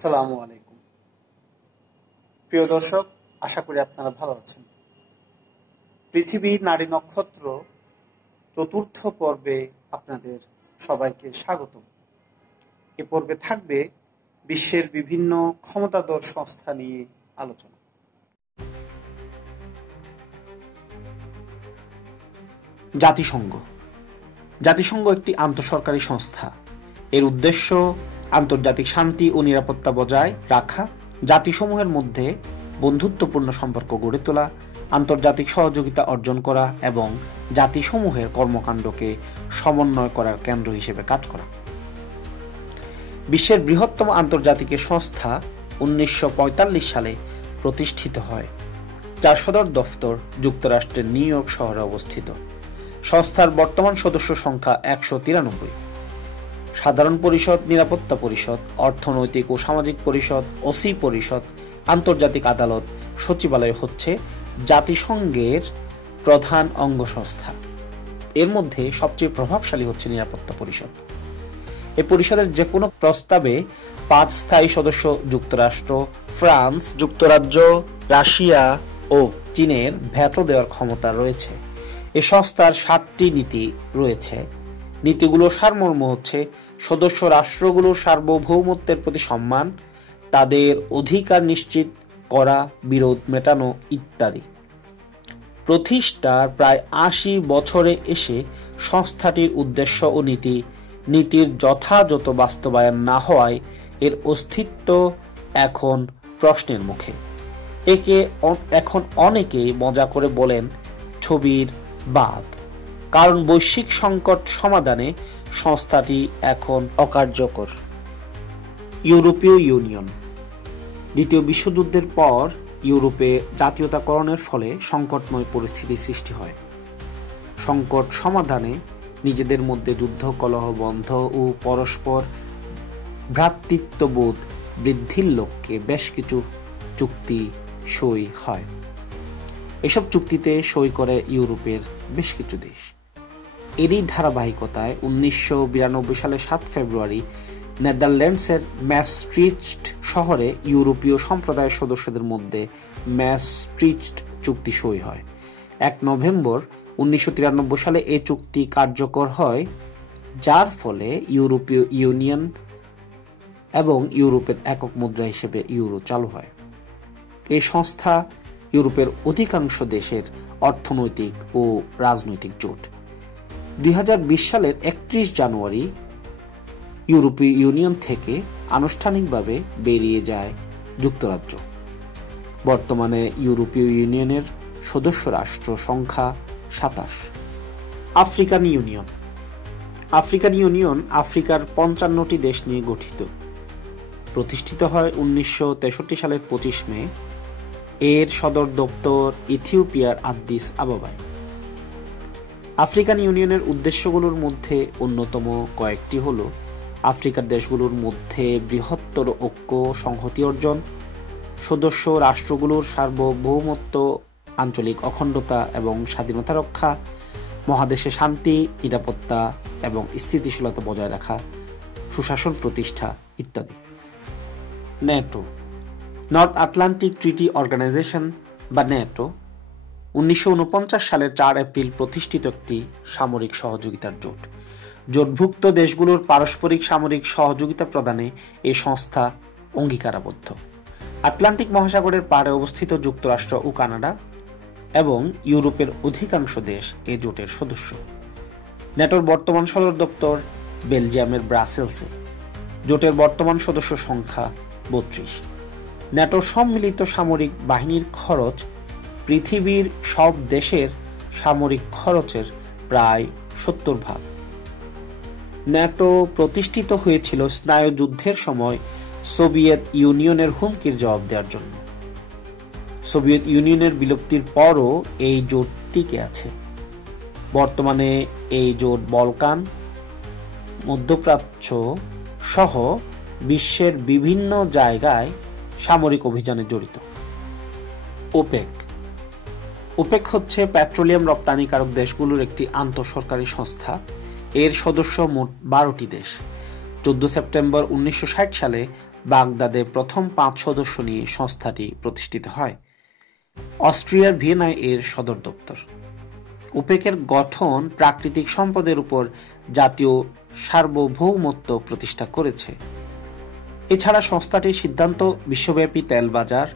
সালামু আলাইকুম। প্রিয় দর্শক, আশা করি আপনারা ভালো আছেন। পৃথিবীর নারী নক্ষত্র চতুর্থ পর্বে আপনাদের সবাইকে স্বাগতম। এ পর্বে থাকবে বিশ্বের বিভিন্ন ক্ষমতাধর সংস্থা নিয়ে আলোচনা। জাতিসংঘ একটি আন্তঃসরকারি সংস্থা। এর উদ্দেশ্য আন্তর্জাতিক শান্তি ও নিরাপত্তা বজায় রাখা, জাতিসমূহের মধ্যে বন্ধুত্বপূর্ণ সম্পর্ক গড়ে তোলা, আন্তর্জাতিক সহযোগিতা অর্জন করা এবং জাতিসমূহের কর্মকাণ্ডকে সমন্বয় করার কেন্দ্র হিসেবে কাজ করা। বিশ্বের বৃহত্তম আন্তর্জাতিক সংস্থা 1945 সালে প্রতিষ্ঠিত হয়, যার সদর দফতর যুক্তরাষ্ট্রের নিউ ইয়র্ক শহরে অবস্থিত। সংস্থার বর্তমান সদস্য সংখ্যা 193। সাধারণ পরিষদ, নিরাপত্তা পরিষদ, অর্থনৈতিক ও সামাজিক পরিষদ, ওসি পরিষদ, আন্তর্জাতিক আদালত, সচিবালয় হচ্ছে জাতিসংঘের প্রধান অঙ্গ সংস্থা। এর মধ্যে সবচেয়ে প্রভাবশালী হচ্ছে নিরাপত্তা পরিষদ। এই পরিষদের যে কোনো প্রস্তাবে 5 স্থায়ী সদস্য যুক্তরাষ্ট্র, ফ্রান্স, যুক্তরাজ্য, রাশিয়া ও চীনের ভেটো দেওয়ার ক্ষমতা রয়েছে। এই সংস্থার 7টি নীতি রয়েছে। নীতিগুলোর সারমর্ম হচ্ছে সদস্য রাষ্ট্রগুলোর সার্বভৌমত্বের প্রতি সম্মান, তাদের অধিকার নিশ্চিত করা, বিরোধ মেটানো ইত্যাদি। প্রতিষ্ঠার প্রায় 80 বছরে এসে সংস্থাটির উদ্দেশ্য ও নীতির যথাযথ বাস্তবায়ন না হওয়ায় এর অস্তিত্ব এখন প্রশ্নের মুখে। একে এখন অনেকেই মজা করে বলেন ছবির বাঘ, কারণ বৈশ্বিক সংকট সমাধানে সংস্থাটি এখন অকার্যকর। ইউরোপীয় ইউনিয়ন। দ্বিতীয় বিশ্বযুদ্ধের পর ইউরোপে জাতীয়তাকরণের ফলে সংকটময় পরিস্থিতির সৃষ্টি হয়। সংকট সমাধানে নিজেদের মধ্যে যুদ্ধ কলহ বন্ধ ও পরস্পর ভ্রাতৃত্ববোধ বৃদ্ধির লক্ষ্যে বেশ কিছু চুক্তি সই হয়। এসব চুক্তিতে সই করে ইউরোপের বেশ কিছু দেশ। এরই ধারাবাহিকতায় 1992 সালে 7 ফেব্রুয়ারি নেদারল্যান্ডসের ম্যাস্ট্রিচট শহরে ইউরোপীয় সম্প্রদায়ের সদস্যদের মধ্যে ম্যাস্ট্রিচট চুক্তি সই হয়। 1 নভেম্বর 1993 সালে এই চুক্তি কার্যকর হয়, যার ফলে ইউরোপীয় ইউনিয়ন এবং ইউরোপের একক মুদ্রা হিসেবে ইউরো চালু হয়। এই সংস্থা ইউরোপের অধিকাংশ দেশের অর্থনৈতিক ও রাজনৈতিক জোট। 2020 সালের 31 জানুয়ারি ইউরোপীয় ইউনিয়ন থেকে আনুষ্ঠানিকভাবে বেরিয়ে যায় যুক্তরাজ্য। বর্তমানে ইউরোপীয় ইউনিয়নের সদস্য রাষ্ট্র সংখ্যা 27। আফ্রিকান ইউনিয়ন আফ্রিকার 55টি দেশ নিয়ে গঠিত। প্রতিষ্ঠিত হয় 1963 সালের 25 মে। এর সদর দপ্তর ইথিওপিয়ার আদ্দিস আবাবায়। আফ্রিকান ইউনিয়নের উদ্দেশ্যগুলোর মধ্যে অন্যতম কয়েকটি হল আফ্রিকার দেশগুলোর মধ্যে বৃহত্তর ঐক্য সংহতি অর্জন, সদস্য রাষ্ট্রগুলোর সার্বভৌমত্ব, আঞ্চলিক অখণ্ডতা এবং স্বাধীনতা রক্ষা, মহাদেশে শান্তি, নিরাপত্তা এবং স্থিতিশীলতা বজায় রাখা, সুশাসন প্রতিষ্ঠা ইত্যাদি। NATO, north Atlantic treaty organization বা ন্যাটো 1949 সালের 4 এপ্রিল প্রতিষ্ঠিত একটি সামরিক সহযোগিতার জোট। জোটভুক্ত দেশগুলোর পারস্পরিক সামরিক সহযোগিতা প্রদানে এই সংস্থা অঙ্গীকারাবদ্ধ। আটলান্টিক মহাসাগরের পাড়ে অবস্থিত যুক্তরাষ্ট্র ও কানাডা এবং ইউরোপের অধিকাংশ দেশ এই জোটের সদস্য। ন্যাটোর বর্তমান সদর দপ্তর বেলজিয়ামের ব্রাসেলসে। জোটের বর্তমান সদস্য সংখ্যা 32। ন্যাটোর সম্মিলিত সামরিক বাহিনীর খরচ পৃথিবীর সব দেশের সামরিক খরচের প্রায় 70%। ন্যাটো প্রতিষ্ঠিত হয়েছিল স্নায়ুযুদ্ধের সময় সোভিয়েত ইউনিয়নের হুমকির জবাব দেওয়ার জন্য। সোভিয়েত ইউনিয়নের বিলুপ্তির পরও এই জোট টিকে আছে। বর্তমানে এই জোট বলকান, মধ্যপ্রাচ্য সহ বিশ্বের বিভিন্ন জায়গায় সামরিক অভিযানে জড়িত। ওপেক হচ্ছে পেট্রোলিয়াম রপ্তানিকারক দেশগুলোর একটি আন্তঃসরকারি সংস্থা। এর সদস্য মোট 12টি দেশ। 14 সেপ্টেম্বর 1960 সালে বাগদাদে প্রথম 5 সদস্য নিয়ে সংস্থাটি প্রতিষ্ঠিত হয়। অস্ট্রিয়ার ভিয়েনায় এর সদর দপ্তর। ওপেকের গঠন প্রাকৃতিক সম্পদের উপর জাতীয় সার্বভৌমত্ব প্রতিষ্ঠা করেছে। এছাড়া সংস্থাটির সিদ্ধান্ত বিশ্বব্যাপী তেল বাজার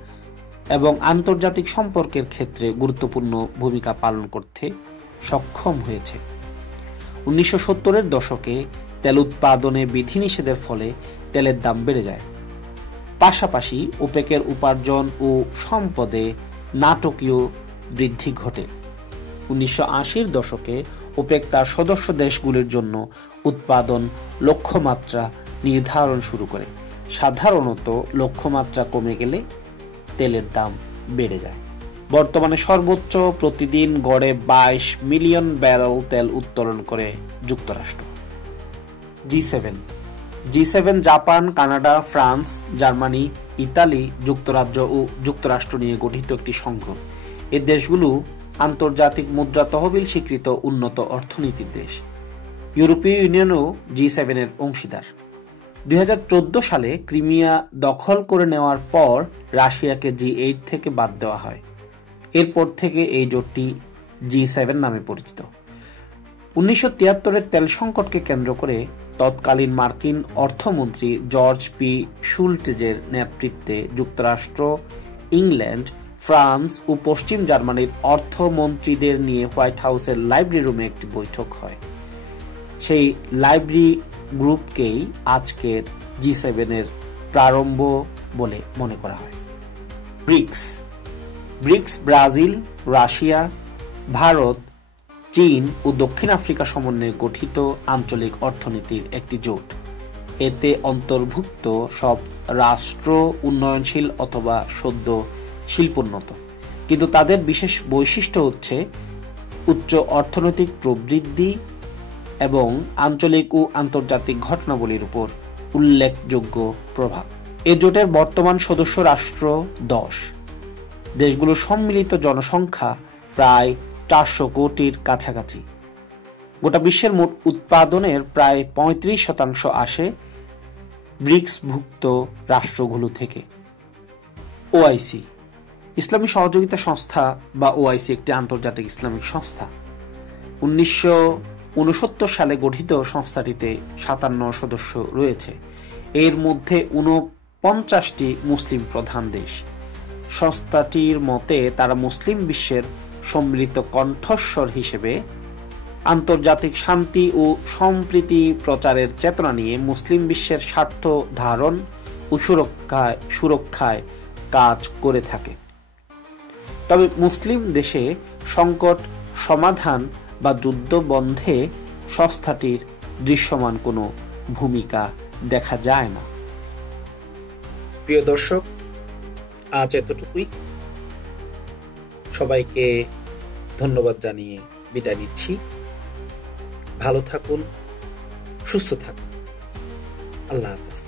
এবং আন্তর্জাতিক সম্পর্কের ক্ষেত্রে গুরুত্বপূর্ণ ভূমিকা পালন করতে সক্ষম হয়েছে। 1970-এর দশকে তেল উৎপাদনে বিধিনিষেধের ফলে তেলের দাম বেড়ে যায়। পাশাপাশি ওপেকের উপার্জন ও সম্পদে নাটকীয় বৃদ্ধি ঘটে। 1980-র দশকে ওপেক তার সদস্য দেশগুলির জন্য উৎপাদন লক্ষ্যমাত্রা নির্ধারণ শুরু করে। সাধারণত লক্ষ্যমাত্রা কমে গেলে তেলের দাম বেড়ে যায়। বর্তমানে সর্বোচ্চ প্রতিদিন গড়ে 22 মিলিয়ন ব্যারেল তেল উত্তোলন করে যুক্তরাষ্ট্র। G seven Japan, Canada, France, Germany, Italy, যুক্তরাজ্য ও যুক্তরাষ্ট্র নিয়ে গঠিত একটি সংঘ। এই দেশগুলো আন্তর্জাতিক মুদ্রা তহবিল স্বীকৃত উন্নত অর্থনীতির দেশ। ইউরোপীয় ইউনিয়নও জি7-এর অংশীদার। 2014 সালে ক্রিমিয়া দখল করে নেওয়ার পর রাশিয়াকে জি8 থেকে বাদ দেওয়া হয়। এরপর থেকে এই জোটটি জি7 নামে পরিচিত। 1973-এর তেল সংকটকে কেন্দ্র করে তৎকালীন মার্কিন অর্থমন্ত্রী জর্জ পি শুল্টজের নেতৃত্বে যুক্তরাষ্ট্র, ইংল্যান্ড, ফ্রান্স ও পশ্চিম জার্মানির অর্থমন্ত্রীদের নিয়ে হোয়াইট হাউসের লাইব্রেরি রুমে একটি বৈঠক হয়। সেই লাইব্রেরি গ্রুপকেই আজকের জি7-এর প্রারম্ভ বলে মনে করা হয়। ব্রিক্স ব্রাজিল, রাশিয়া, ভারত, চীন ও দক্ষিণ আফ্রিকা সমন্বয়ে গঠিত আঞ্চলিক অর্থনীতির একটি জোট। এতে অন্তর্ভুক্ত সব রাষ্ট্র উন্নয়নশীল অথবা সদ্য শিল্পোন্নত, কিন্তু তাদের বিশেষ বৈশিষ্ট্য হচ্ছে উচ্চ অর্থনৈতিক প্রবৃদ্ধি এবং আঞ্চলিক ও আন্তর্জাতিক ঘটনাবলীর উপর উল্লেখযোগ্য প্রভাব। এ জোটের বর্তমান সদস্য রাষ্ট্র 10। দেশগুলোর সম্মিলিত জনসংখ্যা প্রায় 400 কোটির কাছাকাছি। গোটা বিশ্বের মোট উৎপাদনের প্রায় 35% আসে ব্রিক্সভুক্ত রাষ্ট্রগুলো থেকে। ওআইসি ইসলামী সহযোগিতা সংস্থা বা ওআইসি একটি আন্তর্জাতিক ইসলামিক সংস্থা। 1969 সালে গঠিত সংস্থাটিতে 57 সদস্য রয়েছে। এর মধ্যে 49টি মুসলিম প্রধান দেশ। সংস্থাটির মতে তারা মুসলিম বিশ্বের সম্মিলিত কণ্ঠস্বর হিসেবে আন্তর্জাতিক শান্তি ও সম্প্রীতি প্রচারের চেতনা নিয়ে মুসলিম বিশ্বের স্বার্থ ধারণ ও সুরক্ষায় কাজ করে থাকে। তবে মুসলিম দেশে সংকট সমাধান বা যুদ্ধ বন্ধে সংস্থাটির দৃশ্যমান কোনো ভূমিকা দেখা যায় না। প্রিয় দর্শক, আজ এতটুকুই। সবাইকে ধন্যবাদ জানিয়ে বিদায় নিচ্ছি। ভালো থাকুন, সুস্থ থাকুন। আল্লাহ হাফেজ।